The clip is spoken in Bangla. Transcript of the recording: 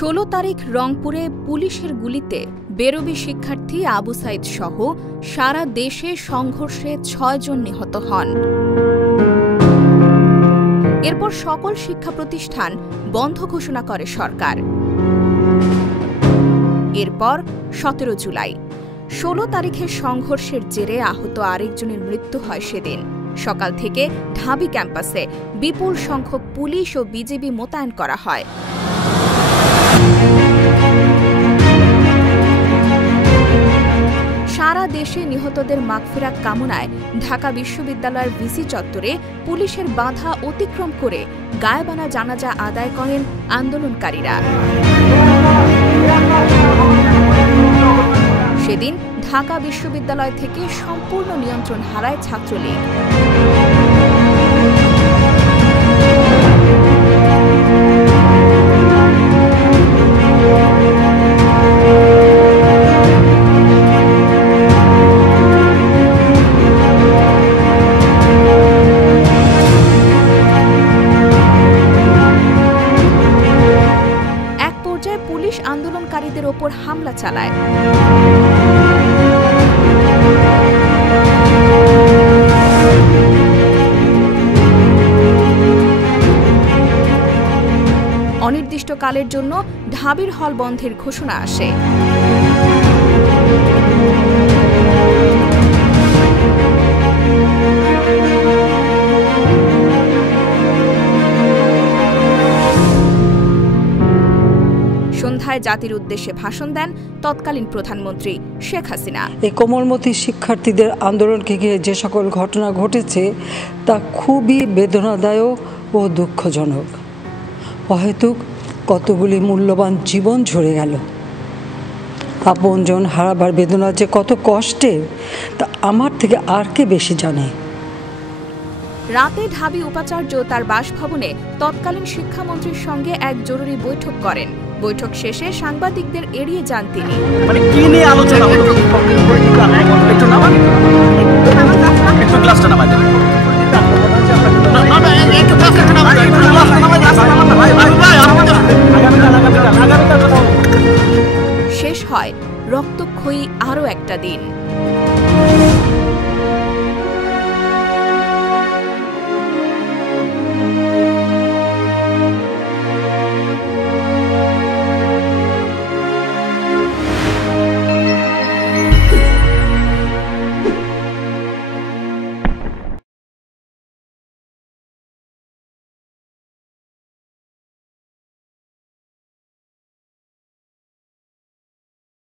16 তারিখ রংপুরে পুলিশের গুলিতে বেরোবি শিক্ষার্থী আবু সাইদ সহ সারা দেশে সংঘর্ষে 6 জন নিহত হন। এরপর সকল শিক্ষা প্রতিষ্ঠান বন্ধ ঘোষণা করে সরকার। এরপর 17 জুলাই 16 তারিখের সংঘর্ষের জেরে আহত আরেকজনের মৃত্যু হয় সেদিন। সকাল থেকে ঢাবি ক্যাম্পাসে বিপুল সংখ্যক পুলিশ ও বিজিবি মোতায়েন করা হয়। সারা দেশে নিহতদের মাগফিরাত কামনায় ঢাকা বিশ্ববিদ্যালয়ের ভিসি চত্বরে পুলিশের বাধা অতিক্রম করে গায়েবানা জানাজা আদায় করেন আন্দোলনকারীরা। সেদিন ঢাকা বিশ্ববিদ্যালয় থেকে সম্পূর্ণ নিয়ন্ত্রণ হারায় ছাত্রলীগ। পুলিশ আন্দোলনকারীদের ওপর হামলা চালায়। অনির্দিষ্টকালের জন্য ঢাবির হল বন্ধের ঘোষণা আসে। সন্ধ্যায় জাতির উদ্দেশ্যে ভাষণ দেন তৎকালীন প্রধানমন্ত্রী শেখ হাসিনা। এই কোমলমতি শিক্ষার্থীদের আন্দোলনকে ঘিরে যে সকল ঘটনা ঘটেছে তা খুবই বেদনাদায়ক ও দুঃখজনক। অহেতুক কতগুলি মূল্যবান জীবন ঝরে গেল। আপনজন হারাবার বেদনা যে কত কষ্টের তা আমার থেকে আর কে বেশি জানে। রাতে ঢাবি উপাচার্য তার বাসভবনে তৎকালীন শিক্ষামন্ত্রীর সঙ্গে এক জরুরি বৈঠক করেন। বৈঠক শেষে সাংবাদিকদের এড়িয়ে যান তিনি। শেষ হয় রক্তক্ষয়ী আরও একটা দিন।